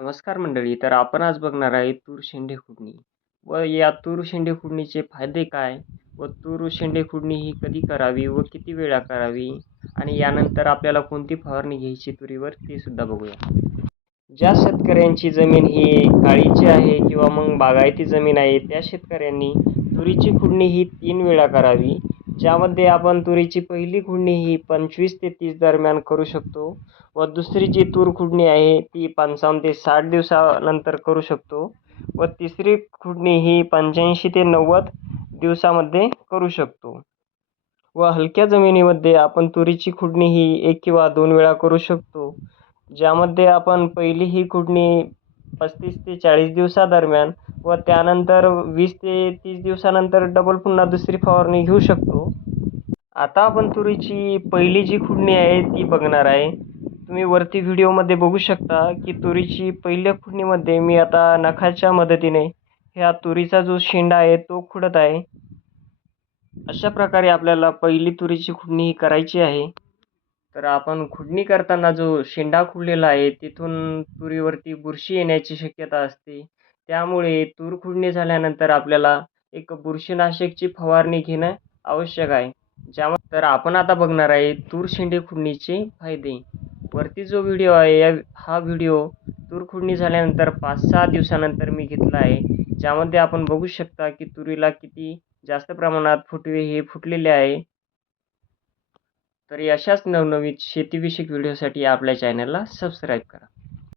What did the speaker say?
नमस्कार मंडळी तर आपण आज बघणार आहे तूर शेंडे खुडणी व या तूर शेंडे खुडणीचे फायदे काय? व तूर शेंडे खुडणी ही कधी करावी व किती वेळा करावी? आणि यानंतर आपल्याला कोणती फवारणी घ्यायची तुरीवर ते सुद्धा बघूया. ज्या शेतकऱ्यांची जमीन ही काळीची आहे किंवा मग बागायती जमीन आहे त्या शेतकऱ्यांनी तुरीची खुडणी ही तीन वेळा करावी. ज्यामध्ये आपण तुरीची पहिली खुडणी ही पंचवीस ते तीस दरम्यान करू शकतो व दुसरी जी तूर खुडणी आहे ती पंचावन्न ते साठ दिवसानंतर करू शकतो व तिसरी खुडणी ही पंच्याऐंशी ते नव्वद दिवसामध्ये करू शकतो. व हलक्या जमिनीमध्ये आपण तुरीची खुडणी ही एक किंवा दोन वेळा करू शकतो ज्यामध्ये आपण पहिली ही खुडणी पस्तीस ते चाळीस दिवसादरम्यान व त्यानंतर वीस ते तीस दिवसानंतर डबल पुन्हा दुसरी फवारणी घेऊ शकतो. आता आपण तुरीची पहिली जी खुडणी आहे ती बघणार आहे. तुम्ही वरती व्हिडिओमध्ये बघू शकता की तुरीची पहिल्या खुडणीमध्ये मी आता नखाच्या मदतीने ह्या तुरीचा जो शेंडा आहे तो खुडत आहे. अशा प्रकारे आपल्याला पहिली तुरीची खुडणी ही करायची आहे. तर आपण खुडणी करताना जो शेंडा खुडलेला आहे तिथून तुरीवरती बुरशी येण्याची शक्यता असते. त्यामुळे तूर खुडणी झाल्यानंतर आपल्याला एक बुरशीनाशकची फवारणी घेणं आवश्यक आहे. ज्या तर आपण आता बघणार आहे तूर शेंडे खुडणीचे फायदे. वरती जो व्हिडिओ आहे या हा व्हिडिओ तूर खुडणी झाल्यानंतर पाच सहा दिवसानंतर मी घेतला आहे. ज्यामध्ये आपण बघू शकता की तुरीला किती जास्त प्रमाणात फुटवे हे फुटलेले आहे. तर अशाच नवनवीन शेतीविषयक व्हिडिओसाठी आपल्या चॅनलला सबस्क्राईब करा.